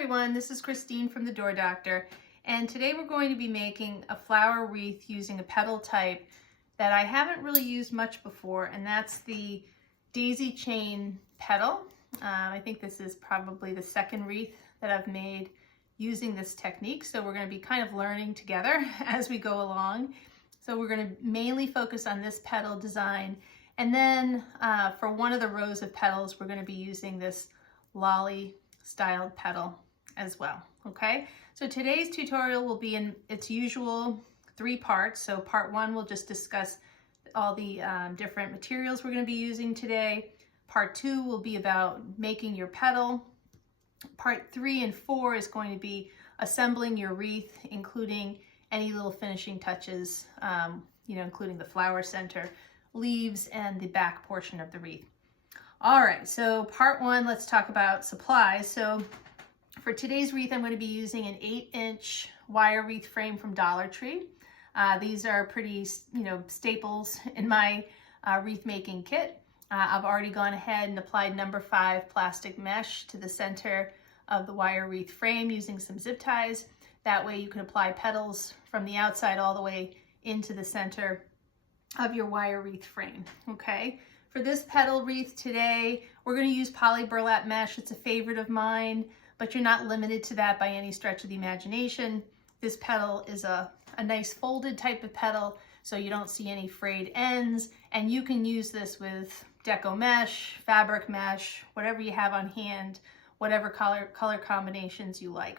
everyone, this is Christine from the Door Doctor, and today we're going to be making a flower wreath using a petal type that I haven't really used much before, and that's the daisy chain petal. I think this is probably the second wreath that I've made using this technique, so we're going to be kind of learning together as we go along. So we're going to mainly focus on this petal design, and then for one of the rows of petals we're going to be using this lolly styled petal as well. Okay, so today's tutorial will be in its usual 3 parts. So part 1 will just discuss all the different materials we're going to be using today. Part 2 will be about making your petal. Part 3 and 4 is going to be assembling your wreath, including any little finishing touches, including the flower center, leaves, and the back portion of the wreath. All right, so part 1, let's talk about supplies. So for today's wreath, I'm going to be using an 8-inch wire wreath frame from Dollar Tree. These are pretty, staples in my wreath making kit. I've already gone ahead and applied number 5 plastic mesh to the center of the wire wreath frame using some zip ties. That way you can apply petals from the outside all the way into the center of your wire wreath frame, okay? For this petal wreath today, we're going to use poly burlap mesh. It's a favorite of mine, but you're not limited to that by any stretch of the imagination. This petal is a nice folded type of petal, so you don't see any frayed ends, and you can use this with deco mesh, fabric mesh, whatever you have on hand, whatever color combinations you like.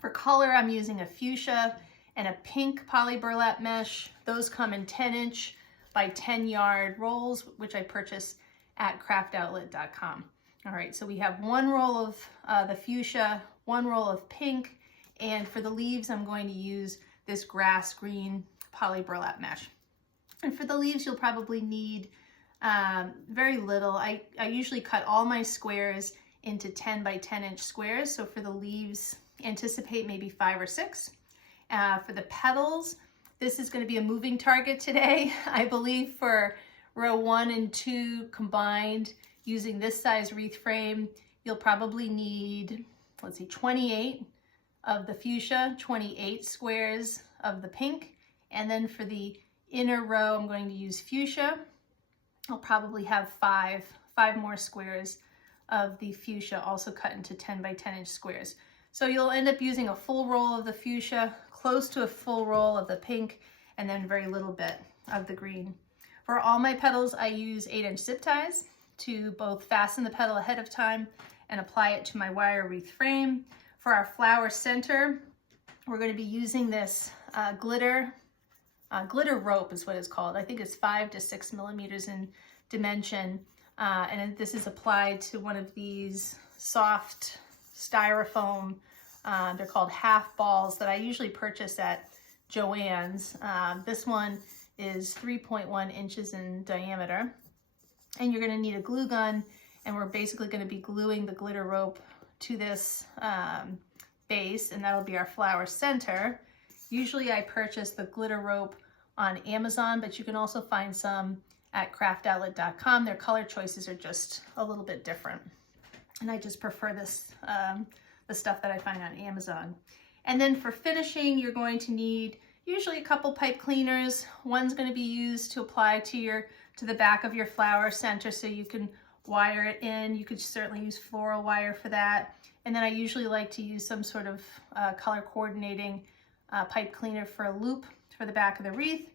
For color, I'm using a fuchsia and a pink poly burlap mesh. Those come in 10-inch by 10-yard rolls, which I purchased at craftoutlet.com. All right, so we have 1 roll of the fuchsia, 1 roll of pink, and for the leaves, I'm going to use this grass green poly burlap mesh. And for the leaves, you'll probably need very little. I usually cut all my squares into 10 by 10-inch squares. So for the leaves, anticipate maybe 5 or 6. For the petals, this is going to be a moving target today. I believe for row 1 and 2 combined, using this size wreath frame, you'll probably need, 28 of the fuchsia, 28 squares of the pink. And then for the inner row, I'm going to use fuchsia. I'll probably have 5 more squares of the fuchsia, also cut into 10 by 10-inch squares. So you'll end up using a full roll of the fuchsia, close to a full roll of the pink, and then very little bit of the green. For all my petals, I use 8-inch zip ties to both fasten the petal ahead of time and apply it to my wire wreath frame. For our flower center, we're going to be using this glitter rope is what it's called. I think it's 5 to 6 millimeters in dimension. And this is applied to one of these soft styrofoam, they're called half balls, that I usually purchase at Joann's. This one is 3.1 inches in diameter. And you're going to need a glue gun, and we're basically going to be gluing the glitter rope to this base, and that'll be our flower center. Usually I purchase the glitter rope on Amazon, but you can also find some at craftoutlet.com. Their color choices are just a little bit different. And I just prefer this, the stuff that I find on Amazon. And then for finishing, you're going to need usually a couple pipe cleaners. One's going to be used to apply to the back of your flower center so you can wire it in. You could certainly use floral wire for that. And then I usually like to use some sort of color coordinating pipe cleaner for a loop for the back of the wreath.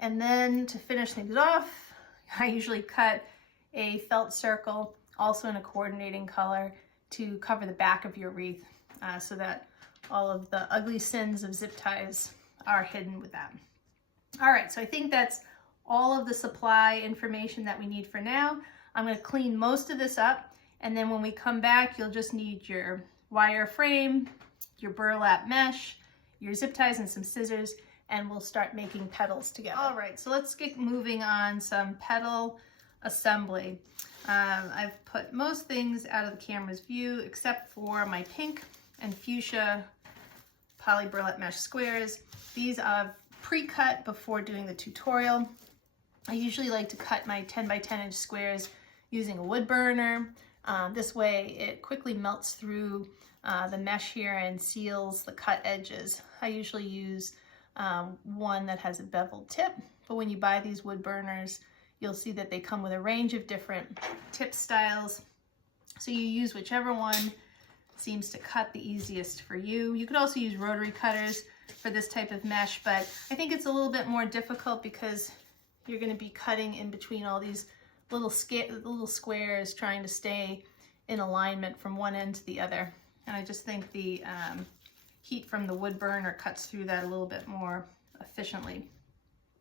And then to finish things off, I usually cut a felt circle, also in a coordinating color, to cover the back of your wreath so that all of the ugly sins of zip ties are hidden with that. All right, so I think that's all of the supply information that we need for now. I'm going to clean most of this up, and then when we come back, you'll just need your wire frame, your burlap mesh, your zip ties, and some scissors, and we'll start making petals together. All right, so let's get moving on some petal assembly. I've put most things out of the camera's view except for my pink and fuchsia poly burlap mesh squares. These I've pre-cut before doing the tutorial. I usually like to cut my 10 by 10 inch squares using a wood burner. This way it quickly melts through the mesh here and seals the cut edges. I usually use one that has a beveled tip, but when you buy these wood burners, you'll see that they come with a range of different tip styles. So you use whichever one seems to cut the easiest for you. You could also use rotary cutters for this type of mesh, but I think it's a little bit more difficult because you're going to be cutting in between all these little squares trying to stay in alignment from one end to the other. And I just think the heat from the wood burner cuts through that a little bit more efficiently.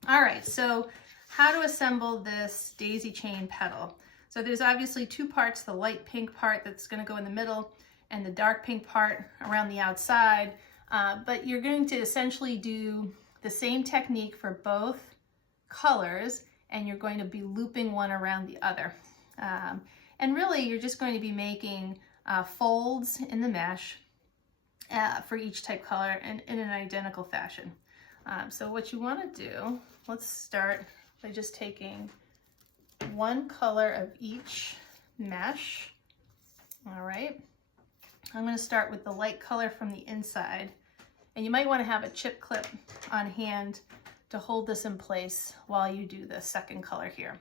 All right, so how to assemble this daisy chain petal. So there's obviously two parts, the light pink part that's going to go in the middle and the dark pink part around the outside. But you're going to essentially do the same technique for both colors, and you're going to be looping one around the other. And really, you're just going to be making folds in the mesh for each type color and in an identical fashion. So what you want to do, let's start by just taking one color of each mesh. All right. I'm going to start with the light color from the inside, and you might want to have a chip clip on hand to hold this in place while you do the second color here.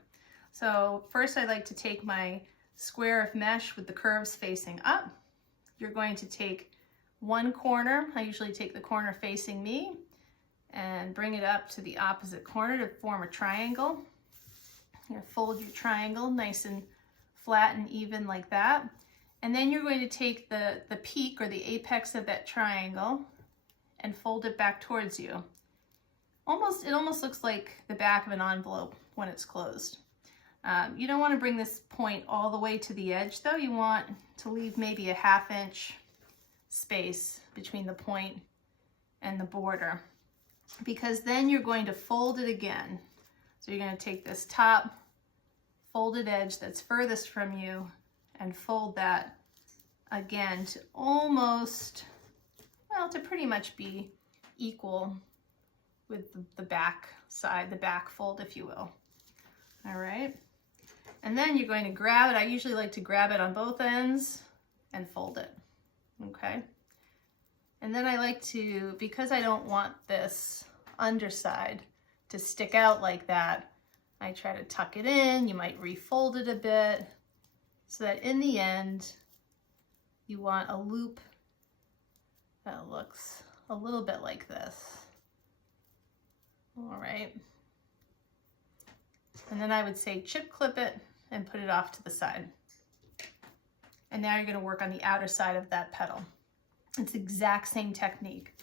So first I like to take my square of mesh with the curves facing up. You're going to take one corner, I usually take the corner facing me, and bring it up to the opposite corner to form a triangle. You're going to fold your triangle nice and flat and even like that. And then you're going to take the peak or the apex of that triangle and fold it back towards you. It almost looks like the back of an envelope when it's closed. You don't want to bring this point all the way to the edge though. You want to leave maybe a 1/2 inch space between the point and the border, because then you're going to fold it again. So you're going to take this top folded edge that's furthest from you and fold that again to almost, well, to pretty much be equal with the back side, the back fold, if you will. All right. And then you're going to grab it. I usually like to grab it on both ends and fold it. Okay. And then I like to, because I don't want this underside to stick out like that, I try to tuck it in. You might refold it a bit so that in the end, you want a loop that looks a little bit like this. All right. And then I would say chip clip it and put it off to the side. And now you're going to work on the outer side of that petal. It's the exact same technique.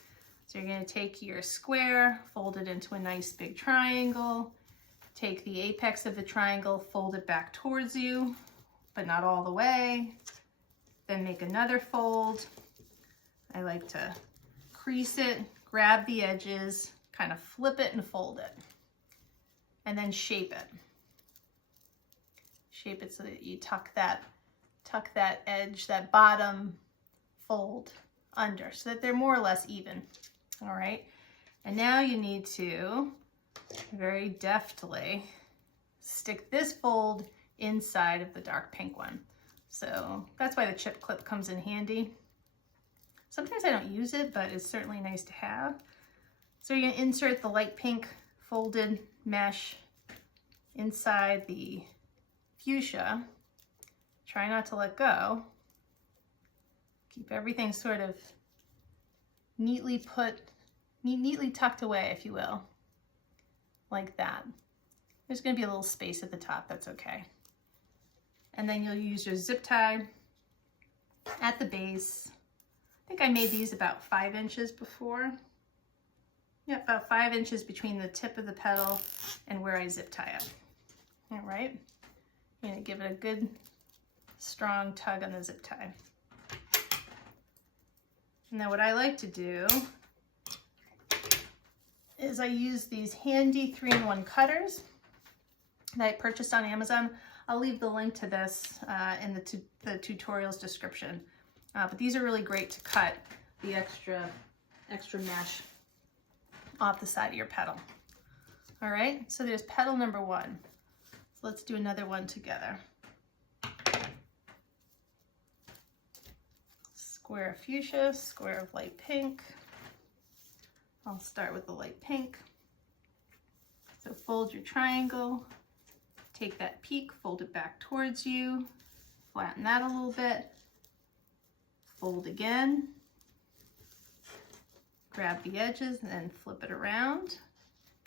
So you're going to take your square, fold it into a nice big triangle, take the apex of the triangle, fold it back towards you, but not all the way. Then make another fold. I like to crease it, grab the edges, kind of flip it and fold it. And then shape it. Shape it so that you tuck that edge, that bottom fold under, so that they're more or less even. All right. And now you need to very deftly stick this fold inside of the dark pink one. So that's why the chip clip comes in handy. Sometimes I don't use it, but it's certainly nice to have. So you're going to insert the light pink folded mesh inside the fuchsia. Try not to let go. Keep everything sort of neatly tucked away, if you will, like that. There's going to be a little space at the top, that's okay. And then you'll use your zip tie at the base. I think I made these about 5 inches before. Yeah, about 5 inches between the tip of the petal and where I zip tie it. All right, I'm going to give it a good strong tug on the zip tie. Now what I like to do is I use these handy 3-in-1 cutters that I purchased on Amazon. I'll leave the link to this in the tutorial's description. But these are really great to cut the extra mesh off the side of your petal. All right, so there's petal number 1. So let's do another one together. Square of fuchsia, square of light pink. I'll start with the light pink. So fold your triangle, take that peak, fold it back towards you, flatten that a little bit, fold again, grab the edges and then flip it around,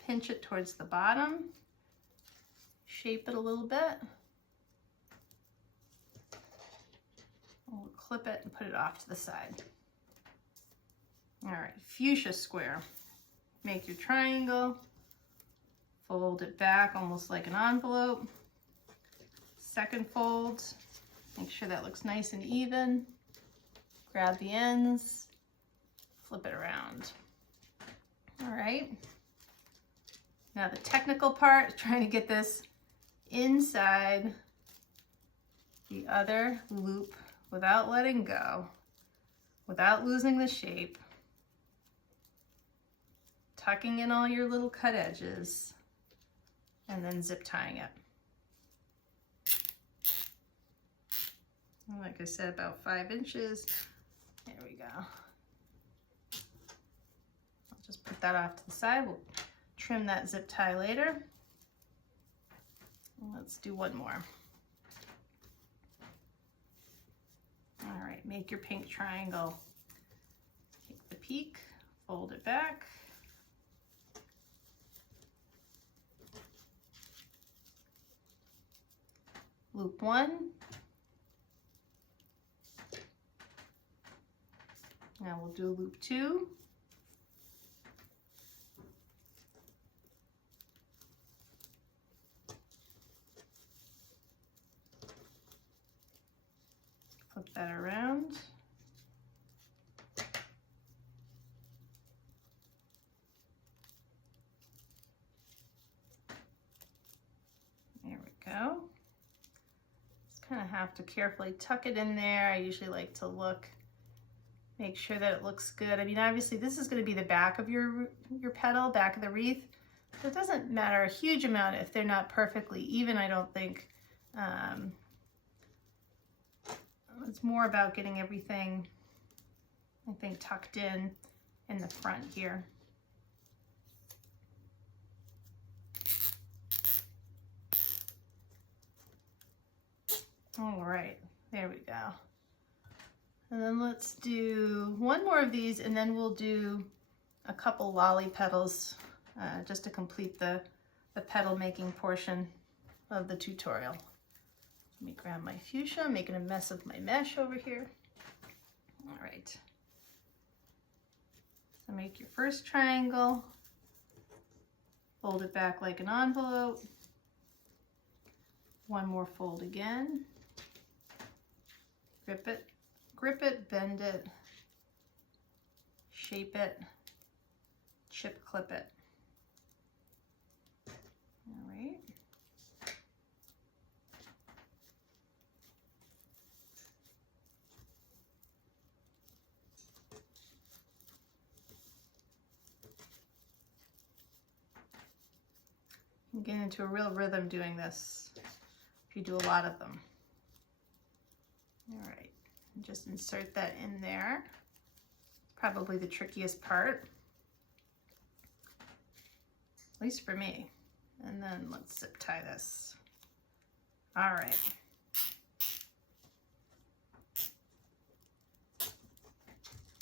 pinch it towards the bottom, shape it a little bit. We'll clip it and put it off to the side. All right, fuchsia square. Make your triangle, fold it back almost like an envelope. Second fold, make sure that looks nice and even. Grab the ends, flip it around. All right. Now the technical part, trying to get this inside the other loop without letting go, without losing the shape. Tucking in all your little cut edges and then zip tying it. Like I said, about 5 inches. There we go. I'll just put that off to the side. We'll trim that zip tie later. Let's do one more. All right, make your pink triangle. Take the peak, fold it back. Loop 1. Now we'll do loop 2. Flip that around. There we go. Kind of have to carefully tuck it in there. I usually like to look, make sure that it looks good. I mean, obviously this is going to be the back of your petal, back of the wreath. So it doesn't matter a huge amount if they're not perfectly even, I don't think. It's more about getting everything, I think, tucked in the front here. All right, there we go. And then let's do one more of these and then we'll do a couple lolly petals just to complete the petal making portion of the tutorial. Let me grab my fuchsia, I'm making a mess of my mesh over here. All right. So make your first triangle, fold it back like an envelope. One more fold again. Grip it, bend it, shape it, chip clip it. All right. You get into a real rhythm doing this if you do a lot of them. All right, just insert that in there. Probably the trickiest part, at least for me. And then let's zip tie this. All right.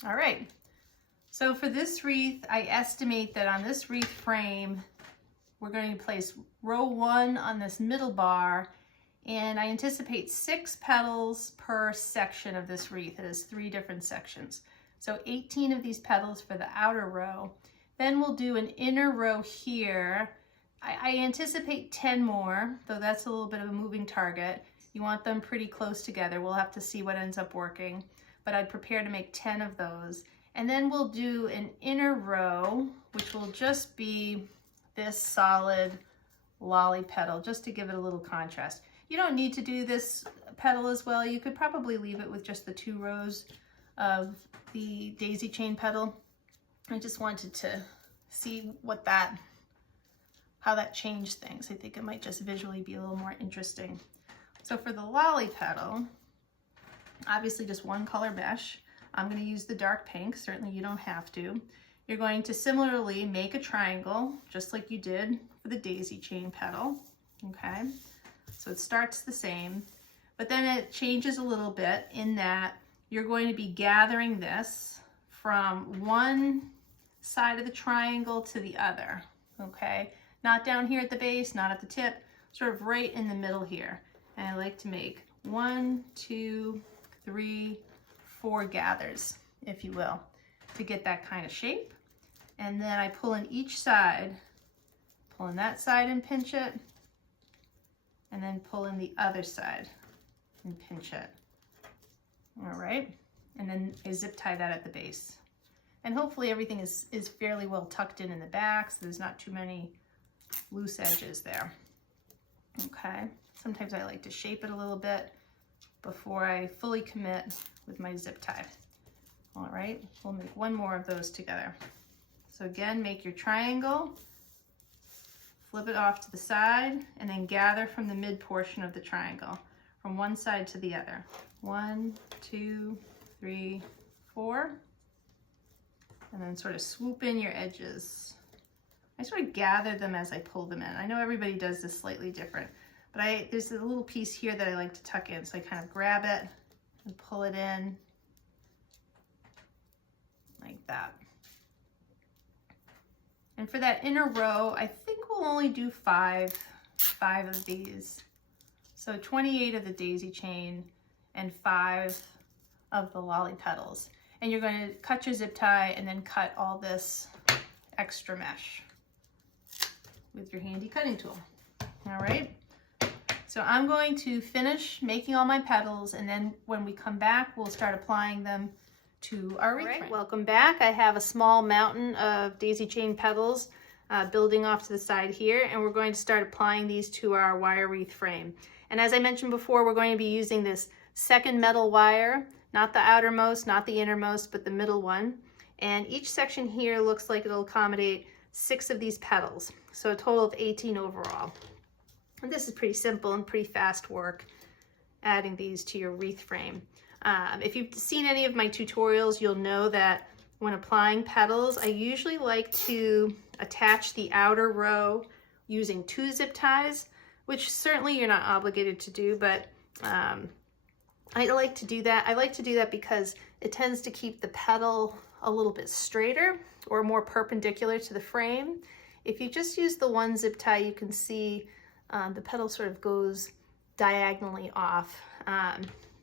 All right, so for this wreath, I estimate that on this wreath frame, we're going to place row 1 on this middle bar, and I anticipate 6 petals per section of this wreath. It has 3 different sections. So 18 of these petals for the outer row. Then we'll do an inner row here. I anticipate 10 more, though that's a little bit of a moving target. You want them pretty close together. We'll have to see what ends up working, but I'd prepare to make 10 of those. And then we'll do an inner row, which will just be this solid lolly petal, just to give it a little contrast. You don't need to do this petal as well. You could probably leave it with just the 2 rows of the daisy chain petal. I just wanted to see what how that changed things. I think it might just visually be a little more interesting. So for the lolly petal, obviously just 1 color mesh. I'm going to use the dark pink. Certainly you don't have to. You're going to similarly make a triangle, just like you did for the daisy chain petal. Okay, so it starts the same, but then it changes a little bit in that you're going to be gathering this from one side of the triangle to the other. Okay, not down here at the base, not at the tip, sort of right in the middle here. And I like to make 1, 2, 3, 4 gathers, if you will, to get that kind of shape. And then I pull in each side, pull in that side and pinch it, and then pull in the other side and pinch it. All right, and then I zip tie that at the base. And hopefully everything is fairly well tucked in the back, so there's not too many loose edges there. Okay, sometimes I like to shape it a little bit before I fully commit with my zip tie. All right, we'll make one more of those together. So again, make your triangle, flip it off to the side, and then gather from the mid portion of the triangle, from one side to the other. 1, 2, 3, 4. And then sort of swoop in your edges. I sort of gather them as I pull them in. I know everybody does this slightly different, but there's a little piece here that I like to tuck in. So I kind of grab it and pull it in like that. And for that inner row, I think we'll only do five of these. So 28 of the daisy chain and 5 of the lolly petals. And you're going to cut your zip tie and then cut all this extra mesh with your handy cutting tool. All right. So I'm going to finish making all my petals, and then when we come back, we'll start applying them to our wreath frame. Welcome back. I have a small mountain of daisy chain petals building off to the side here, and we're going to start applying these to our wire wreath frame. And as I mentioned before, we're going to be using this second metal wire, not the outermost, not the innermost, but the middle one. And each section here looks like it'll accommodate 6 of these petals, so a total of 18 overall. And this is pretty simple and pretty fast work, adding these to your wreath frame. If you've seen any of my tutorials, you'll know that when applying petals, I usually like to attach the outer row using 2 zip ties, which certainly you're not obligated to do, but I like to do that. I like to do that because it tends to keep the petal a little bit straighter or more perpendicular to the frame. If you just use the 1 zip tie, you can see the petal sort of goes diagonally off.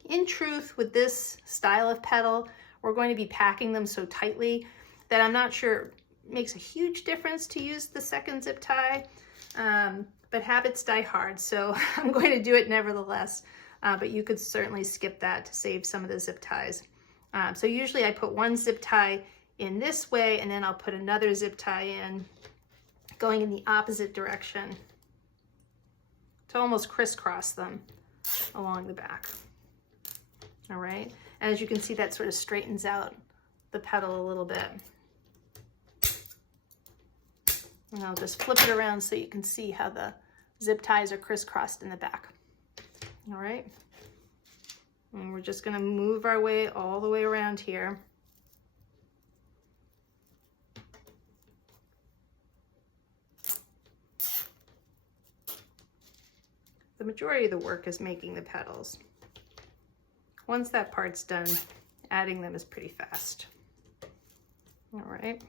In truth, with this style of petal, we're going to be packing them so tightly that I'm not sure it makes a huge difference to use the 2nd zip tie, but habits die hard, so I'm going to do it nevertheless. But you could certainly skip that to save some of the zip ties. So usually I put 1 zip tie in this way, and then I'll put another zip tie in going in the opposite direction to almost crisscross them along the back. All right, and as you can see, that sort of straightens out the petal a little bit. And I'll just flip it around so you can see how the zip ties are crisscrossed in the back. All right, and we're just going to move our way all the way around here. The majority of the work is making the petals. Once that part's done, adding them is pretty fast. All right.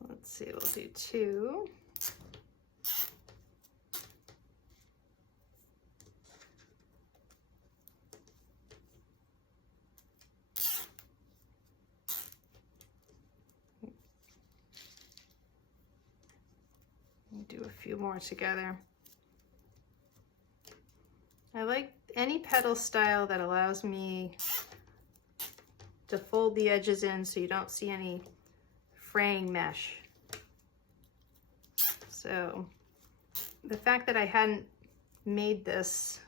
So let's see, we'll do 2. Do a few more together. I like any petal style that allows me to fold the edges in so you don't see any fraying mesh. So the fact that I hadn't made this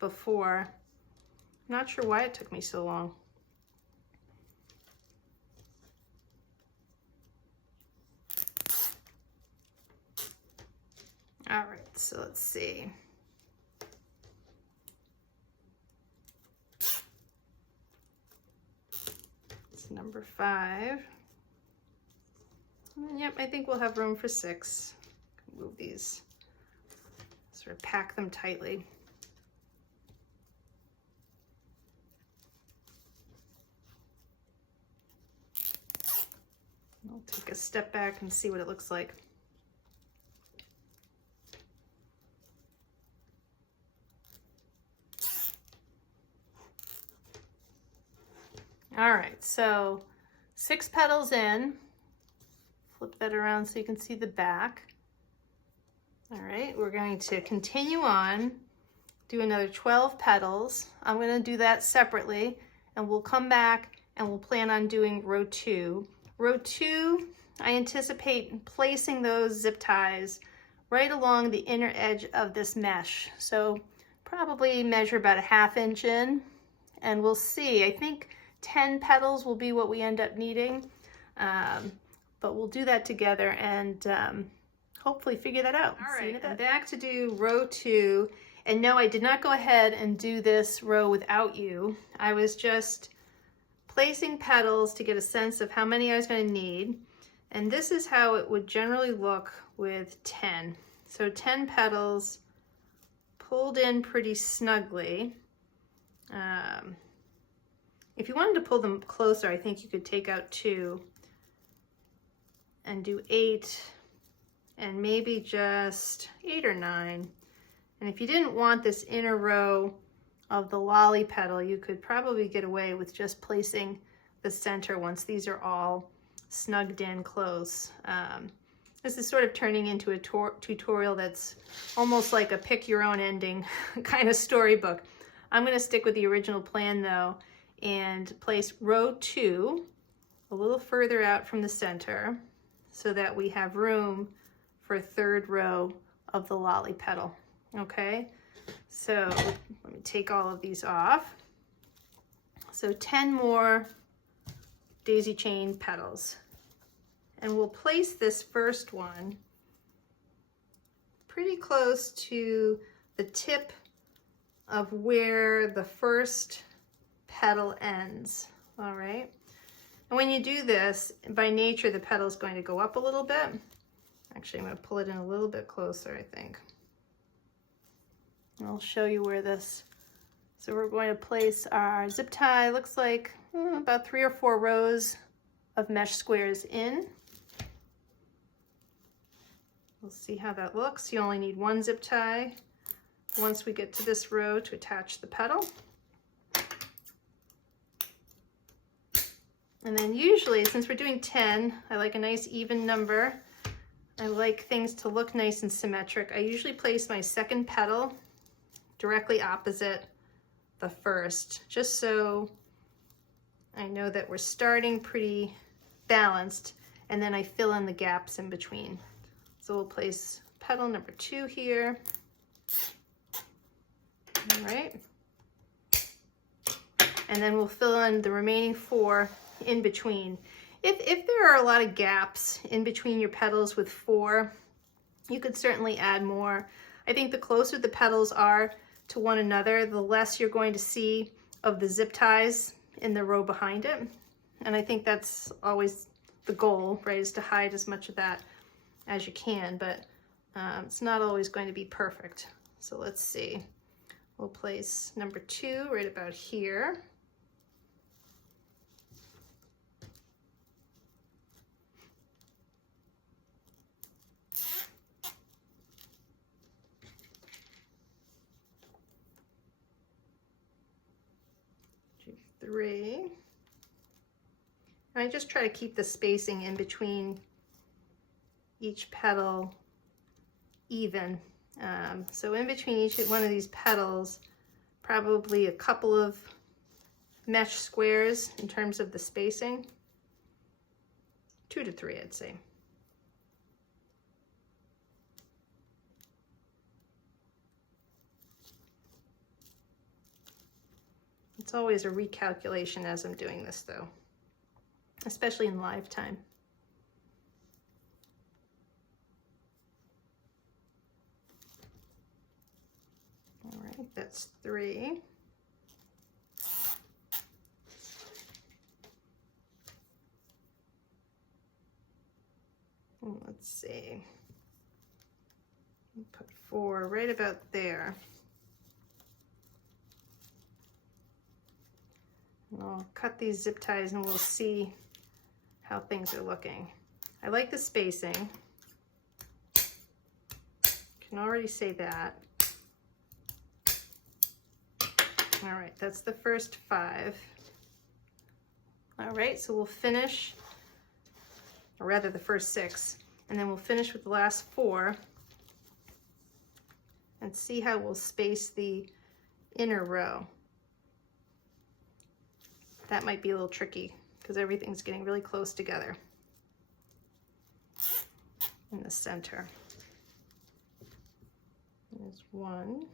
before, I'm not sure why it took me so long. All right, so let's see. It's number 5. And yep, I think we'll have room for 6. Move these, sort of pack them tightly. I'll take a step back and see what it looks like. All right, so 6 petals in. Flip that around so you can see the back. All right, we're going to continue on, do another 12 petals. I'm going to do that separately, and we'll come back and we'll plan on doing row 2. Row 2, I anticipate placing those zip ties right along the inner edge of this mesh. So probably measure about a 1/2 inch in, and we'll see. I think 10 petals will be what we end up needing, but we'll do that together and hopefully figure that out. All right, I'm back to do row 2, and no, I did not go ahead and do this row without you. I was just placing petals to get a sense of how many I was going to need, and this is how it would generally look with 10. So 10 petals pulled in pretty snugly. If you wanted to pull them closer, I think you could take out 2 and do 8 and maybe just 8 or 9. And if you didn't want this inner row of the lolly petal, you could probably get away with just placing the center once these are all snugged in close. This is sort of turning into a tutorial that's almost like a pick your own ending kind of storybook. I'm going to stick with the original plan though, and place row 2 a little further out from the center so that we have room for a 3rd row of the lolly petal. Okay, so let me take all of these off. So 10 more daisy chain petals, and we'll place this first one pretty close to the tip of where the first petal ends. All right, and when you do this, by nature the petal is going to go up a little bit. Actually, I'm going to pull it in a little bit closer, I think. I'll show you where this, so we're going to place our zip tie, looks like about 3 or 4 rows of mesh squares in. We'll see how that looks. You only need 1 zip tie once we get to this row to attach the petal. And then usually, since we're doing 10, I like a nice even number. I like things to look nice and symmetric. I usually place my second petal directly opposite the first, just so I know that we're starting pretty balanced, and then I fill in the gaps in between. So we'll place petal number 2 here. All right. And then we'll fill in the remaining 4 in between. If there are a lot of gaps in between your petals with 4, you could certainly add more. I think the closer the petals are to one another, the less you're going to see of the zip ties in the row behind it. And I think that's always the goal, right, is to hide as much of that as you can, but it's not always going to be perfect. So let's see. We'll place number 2 right about here. Three. And I just try to keep the spacing in between each petal even. So in between each one of these petals, probably a couple of mesh squares in terms of the spacing. 2 to 3, I'd say. It's always a recalculation as I'm doing this though, especially in live time. that's 3. And let's see. Put 4 right about there. And I'll cut these zip ties and we'll see how things are looking. I like the spacing. Can already say that. All right, that's the first 5. All right, so we'll finish, or rather the first 6, and then we'll finish with the last 4 and see how we'll space the inner row. That might be a little tricky because everything's getting really close together in the center. There's 1.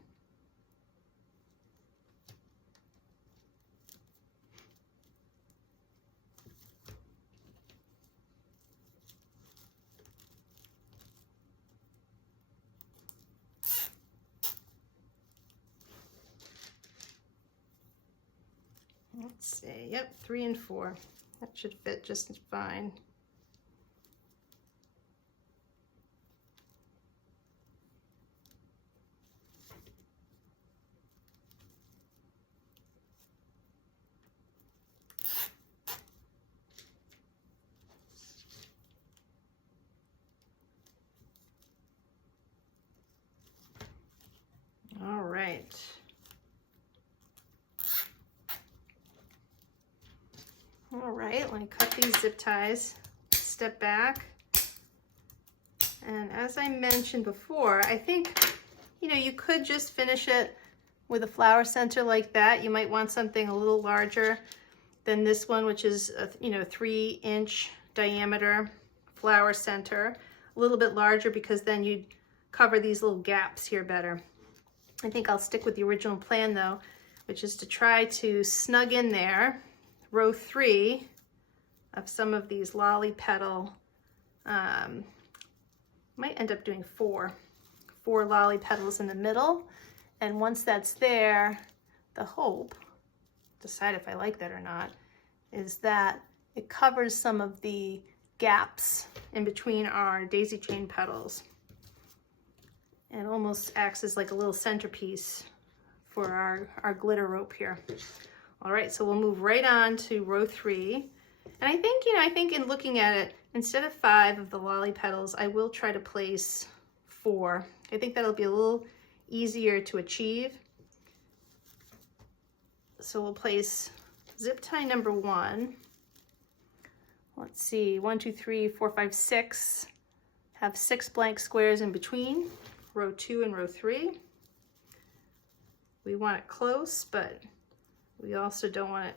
Let's see, yep, 3 and 4. That should fit just fine. All right. All right, let me cut these zip ties, step back. And as I mentioned before, I think, you know, you could just finish it with a flower center like that. You might want something a little larger than this one, which is a, you know, 3-inch diameter flower center. A little bit larger because then you'd cover these little gaps here better. I think I'll stick with the original plan though, which is to try to snug in there row 3 of some of these lolly petal. Might end up doing 4 lolly petals in the middle, and once that's there, the hope, decide if I like that or not, is that it covers some of the gaps in between our daisy chain petals and almost acts as like a little centerpiece for our glitter rope here. All right, so we'll move right on to row 3. And I think, you know, I think in looking at it, instead of 5 of the lolly petals, I will try to place 4. I think that'll be a little easier to achieve. So we'll place zip tie number 1. Let's see, 1, 2, 3, 4, 5, 6. Have 6 blank squares in between, row 2 and row 3. We want it close, but we also don't want it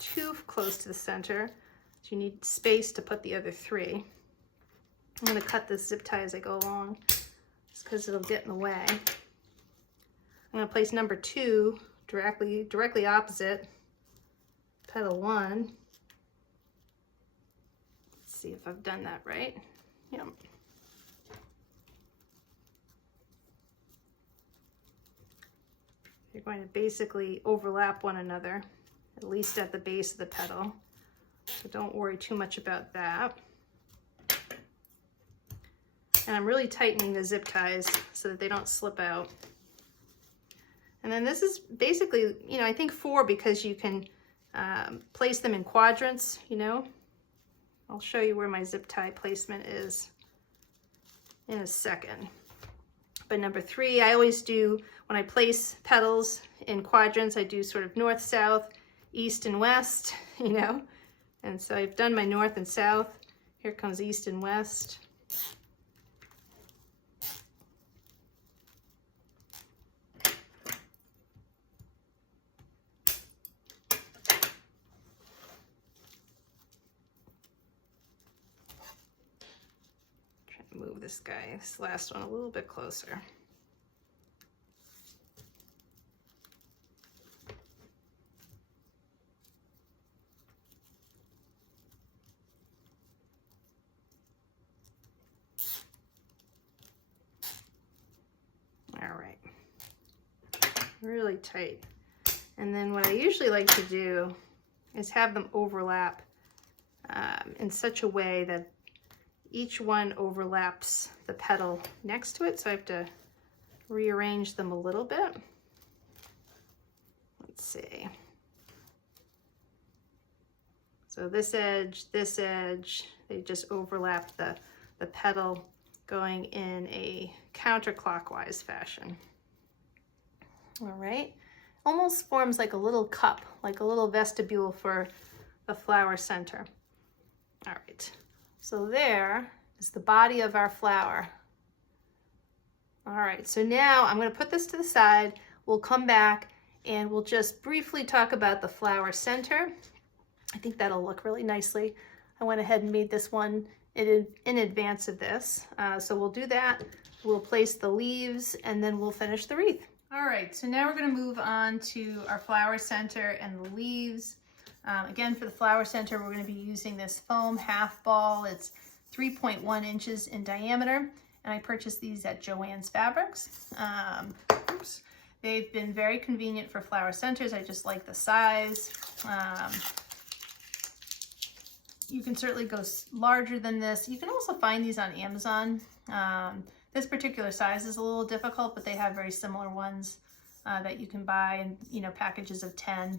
too close to the center. So you need space to put the other 3. I'm going to cut this zip tie as I go along, just because it'll get in the way. I'm going to place number 2 directly opposite petal 1. Let's see if I've done that right. Yep. They're going to basically overlap one another, at least at the base of the petal. So don't worry too much about that. And I'm really tightening the zip ties so that they don't slip out. And then this is basically, you know, I think 4 because you can place them in quadrants, you know. I'll show you where my zip tie placement is in a second. But number 3, I always do, when I place petals in quadrants, I do sort of north, south, east, and west, you know. And so I've done my north and south. Here comes east and west. Try to move this guy, this last one, a little bit closer. All right. really tight. And then what I usually like to do is have them overlap in such a way that each one overlaps the petal next to it. So I have to rearrange them a little bit. Let's see. So this edge, they just overlap the petal going in a counterclockwise fashion. All right, almost forms like a little cup, like a little vestibule for the flower center. All right, so there is the body of our flower. All right, so now I'm going to put this to the side. We'll come back and we'll just briefly talk about the flower center. I think that'll look really nicely. I went ahead and made this one in advance of this. So we'll do that. We'll place the leaves and then we'll finish the wreath. All right, so now we're going to move on to our flower center and the leaves. Again, for the flower center, we're going to be using this foam half ball. It's 3.1 inches in diameter, and I purchased these at Joann's Fabrics. They've been very convenient for flower centers. I just like the size. You can certainly go larger than this. You can also find these on Amazon. This particular size is a little difficult, but they have very similar ones that you can buy in, you know, packages of 10,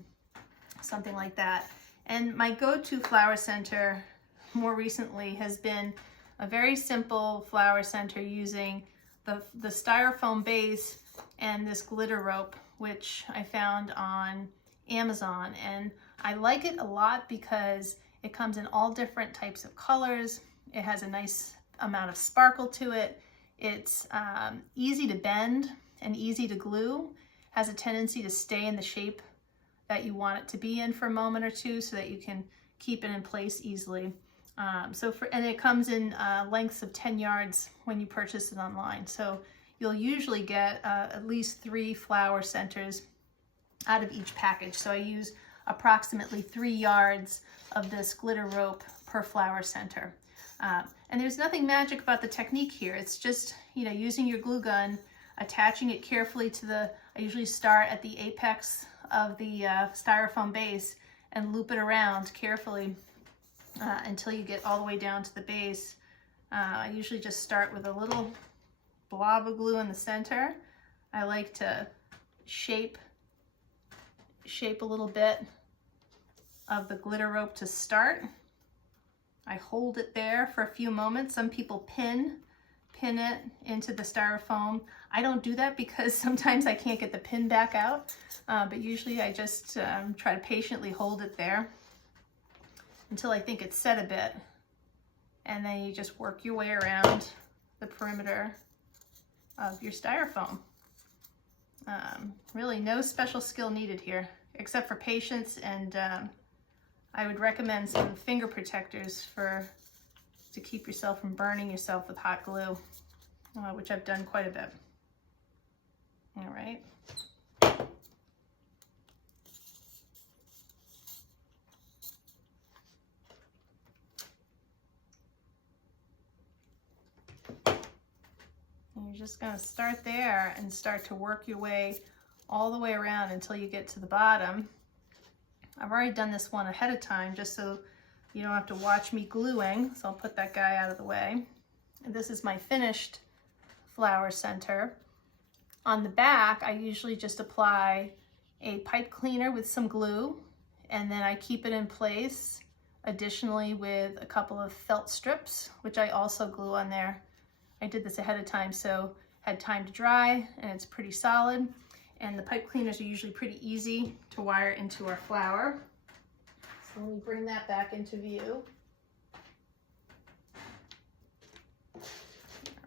something like that. And my go-to flower center more recently has been a very simple flower center using the styrofoam base and this glitter rope, which I found on Amazon. And I like it a lot because it comes in all different types of colors. It has a nice amount of sparkle to it. It's easy to bend and easy to glue. Has a tendency to stay in the shape that you want it to be in for a moment or two so that you can keep it in place easily. And it comes in lengths of 10 yards when you purchase it online. So you'll usually get at least 3 flower centers out of each package. So I use approximately 3 yards of this glitter rope per flower center. And there's nothing magic about the technique here. It's just, you know, using your glue gun, attaching it carefully to I usually start at the apex of the styrofoam base and loop it around carefully until you get all the way down to the base. I usually just start with a little blob of glue in the center. I like to shape a little bit of the glitter rope to start. I hold it there for a few moments. Some people pin it into the styrofoam. I don't do that because sometimes I can't get the pin back out, but usually I just try to patiently hold it there until I think it's set a bit. And then you just work your way around the perimeter of your styrofoam. Really no special skill needed here, except for patience, and I would recommend some finger protectors to keep yourself from burning yourself with hot glue, which I've done quite a bit. All right. And you're just going to start there and start to work your way all the way around until you get to the bottom. I've already done this one ahead of time just so you don't have to watch me gluing, so I'll put that guy out of the way. And this is my finished flower center. On the back, I usually just apply a pipe cleaner with some glue, and then I keep it in place additionally with a couple of felt strips, which I also glue on there. I did this ahead of time, so had time to dry, and it's pretty solid. And the pipe cleaners are usually pretty easy to wire into our flower. So let me bring that back into view. All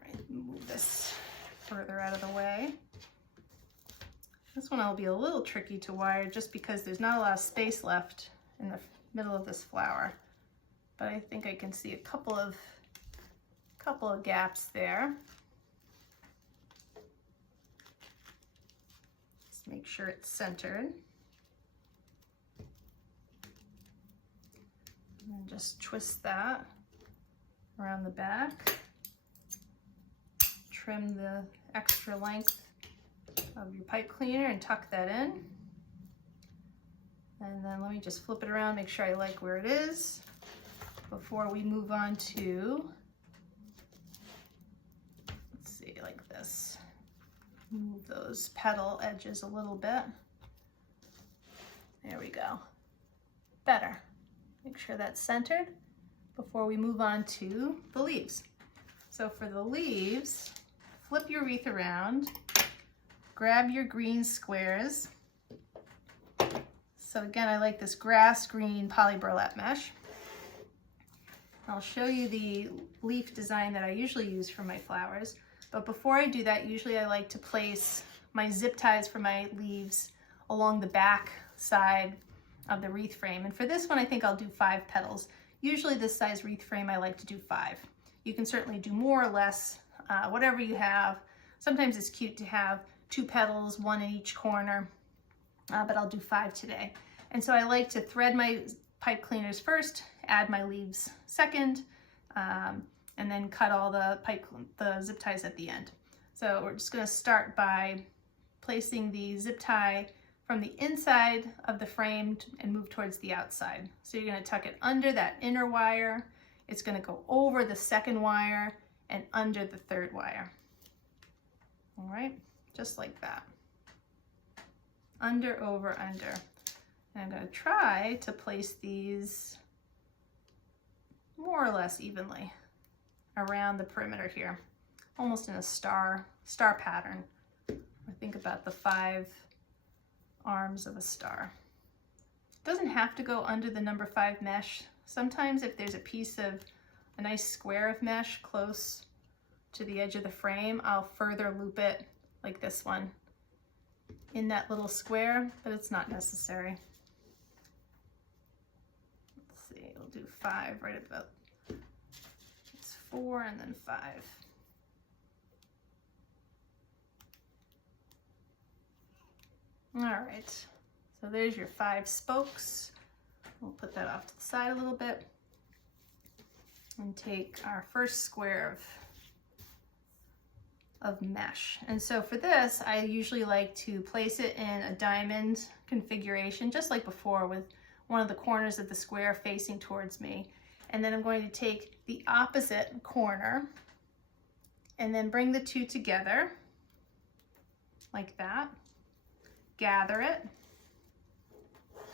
right, move this further out of the way. This one will be a little tricky to wire just because there's not a lot of space left in the middle of this flower. But I think I can see a couple of gaps there. Just make sure it's centered. And just twist that around the back. Trim the extra length of your pipe cleaner and tuck that in. And then let me just flip it around, make sure I like where it is before we move on to, let's see, like this. Move those petal edges a little bit. There we go. Better. Make sure that's centered before we move on to the leaves. So for the leaves, flip your wreath around, grab your green squares. So again, I like this grass green poly burlap mesh. I'll show you the leaf design that I usually use for my flowers. But before I do that, usually I like to place my zip ties for my leaves along the back side of the wreath frame. And for this one, I think I'll do 5 petals. Usually this size wreath frame, I like to do 5. You can certainly do more or less, whatever you have. Sometimes it's cute to have 2 petals, 1 in each corner, but I'll do 5 today. And so I like to thread my pipe cleaners first, add my leaves second, and then cut all the zip ties at the end. So we're just gonna start by placing the zip tie from the inside of the frame and move towards the outside. So you're gonna tuck it under that inner wire. It's gonna go over the second wire and under the third wire. All right, just like that. Under, over, under. And I'm gonna try to place these more or less evenly around the perimeter here, almost in a star pattern. I think about the 5 arms of a star. It doesn't have to go under the number 5 mesh. Sometimes if there's a piece of a nice square of mesh close to the edge of the frame, I'll further loop it like this one in that little square, but it's not necessary. Let's see, we'll do 5 right about, it's 4 and then 5. All right, so there's your 5 spokes. We'll put that off to the side a little bit and take our first square of mesh. And so for this, I usually like to place it in a diamond configuration, just like before, with one of the corners of the square facing towards me. And then I'm going to take the opposite corner and then bring the 2 together like that. Gather it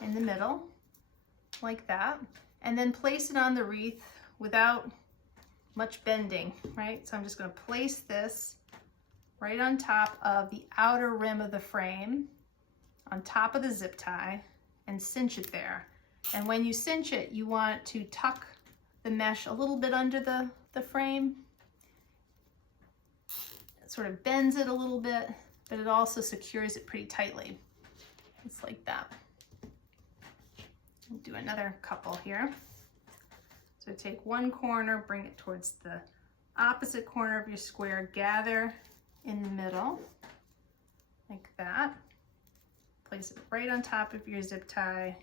in the middle like that, and then place it on the wreath without much bending, right? So I'm just going to place this right on top of the outer rim of the frame, on top of the zip tie, and cinch it there. And when you cinch it, you want to tuck the mesh a little bit under the frame. It sort of bends it a little bit, but it also secures it pretty tightly. It's like that. I'll do another couple here. So take one corner, bring it towards the opposite corner of your square, gather in the middle, like that. Place it right on top of your zip tie.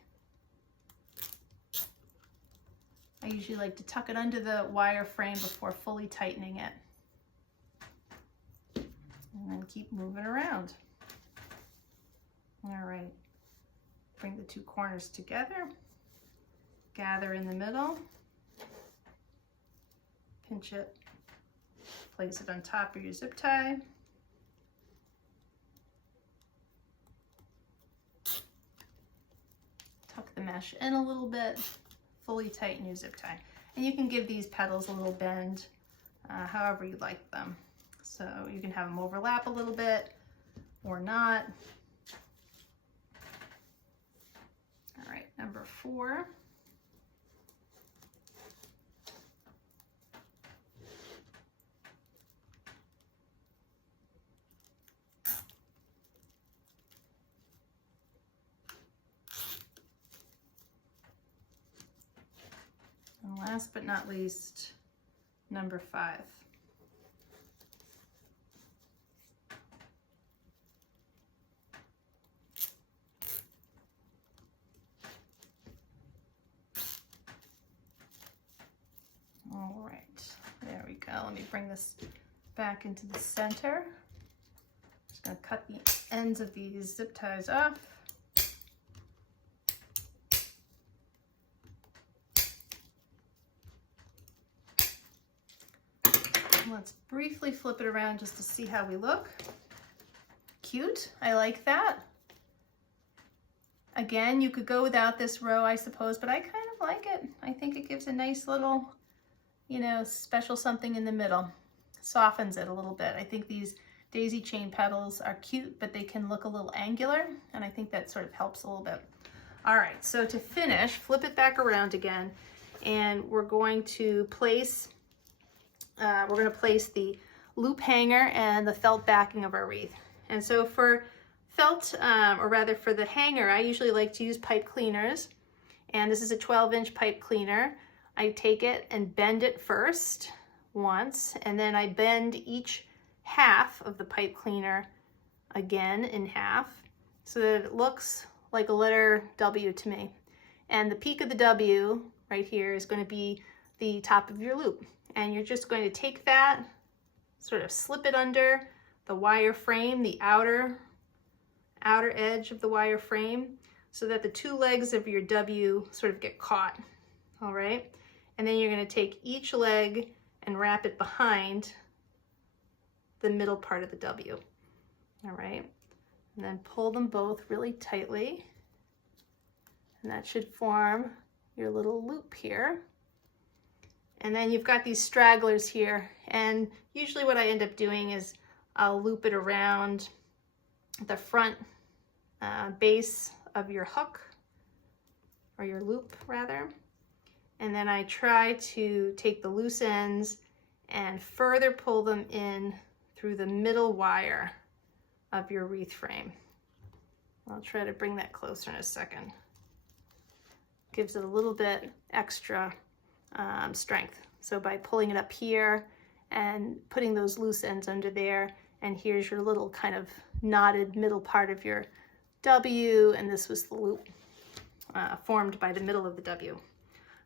I usually like to tuck it under the wire frame before fully tightening it. And then keep moving around. All right, bring the 2 corners together, gather in the middle, pinch it, place it on top of your zip tie. Tuck the mesh in a little bit, fully tighten your zip tie. And you can give these petals a little bend, however you like them. So you can have them overlap a little bit or not. All right, number 4. And last but not least, number 5. All right, there we go. Let me bring this back into the center. Just gonna cut the ends of these zip ties off. Let's briefly flip it around just to see how we look. Cute, I like that. Again, you could go without this row, I suppose, but I kind of like it. I think it gives a nice little, you know, special something in the middle. Softens it a little bit. I think these daisy chain petals are cute, but they can look a little angular, and I think that sort of helps a little bit. All right, so to finish, flip it back around again, and we're going to place the loop hanger and the felt backing of our wreath. And so for felt, or rather for the hanger, I usually like to use pipe cleaners. And this is a 12-inch pipe cleaner. I take it and bend it first once, and then I bend each half of the pipe cleaner again in half so that it looks like a letter W to me. And the peak of the W right here is going to be the top of your loop. And you're just going to take that, sort of slip it under the wire frame, the outer edge of the wire frame, so that the two legs of your W sort of get caught, all right? And then you're going to take each leg and wrap it behind the middle part of the W, all right? And then pull them both really tightly, and that should form your little loop here. And then you've got these stragglers here, and usually what I end up doing is I'll loop it around the front base of your hook, or your loop rather, and then I try to take the loose ends and further pull them in through the middle wire of your wreath frame. I'll try to bring that closer in a second. Gives it a little bit extra strength. So by pulling it up here and putting those loose ends under there, and here's your little kind of knotted middle part of your W, and this was the loop formed by the middle of the W.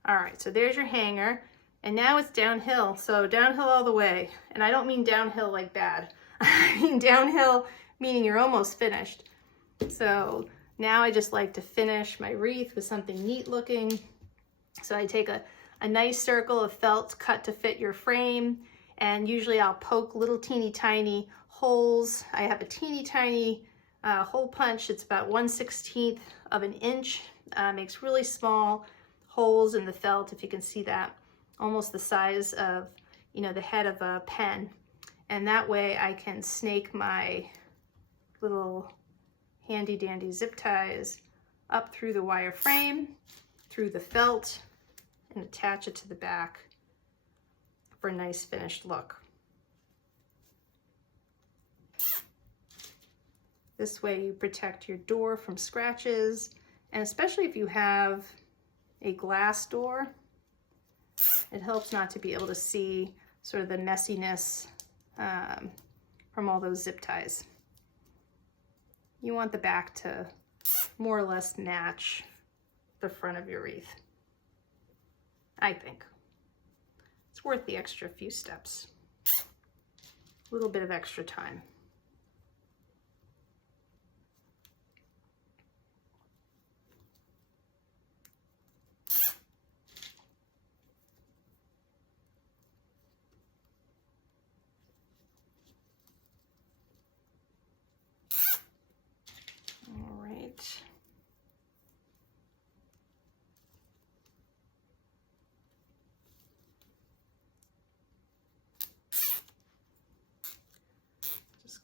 All right, so there's your hanger, and now it's downhill. So downhill all the way, and I don't mean downhill like bad. I mean downhill meaning you're almost finished. So now I just like to finish my wreath with something neat looking. So I take a nice circle of felt cut to fit your frame, and usually I'll poke little teeny tiny holes. I have a teeny tiny hole punch. It's about 1/16 of an inch. Makes really small holes in the felt, if you can see that, almost the size of, you know, the head of a pen. And that way I can snake my little handy dandy zip ties up through the wire frame, through the felt, and attach it to the back for a nice finished look. This way you protect your door from scratches, and especially if you have a glass door, it helps not to be able to see sort of the messiness from all those zip ties. You want the back to more or less match the front of your wreath, I think. It's worth the extra few steps. A little bit of extra time. All right.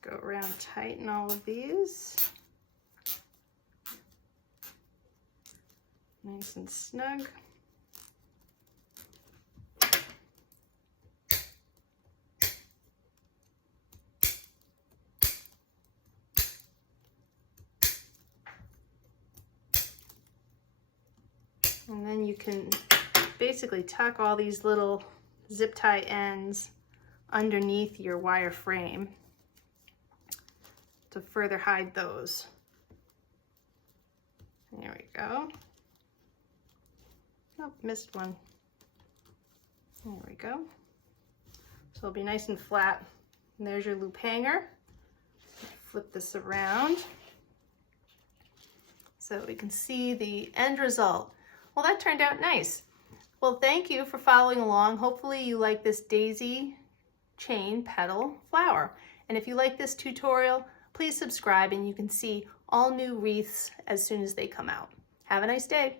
Go around, tighten all of these. Nice and snug. And then you can basically tuck all these little zip tie ends underneath your wire frame to further hide those. There we go. Oh, missed one. There we go. So it'll be nice and flat. And there's your loop hanger. flip this around so we can see the end result. Well, that turned out nice. Well, thank you for following along. Hopefully you like this daisy chain petal flower. And if you like this tutorial, please subscribe and you can see all new wreaths as soon as they come out. Have a nice day.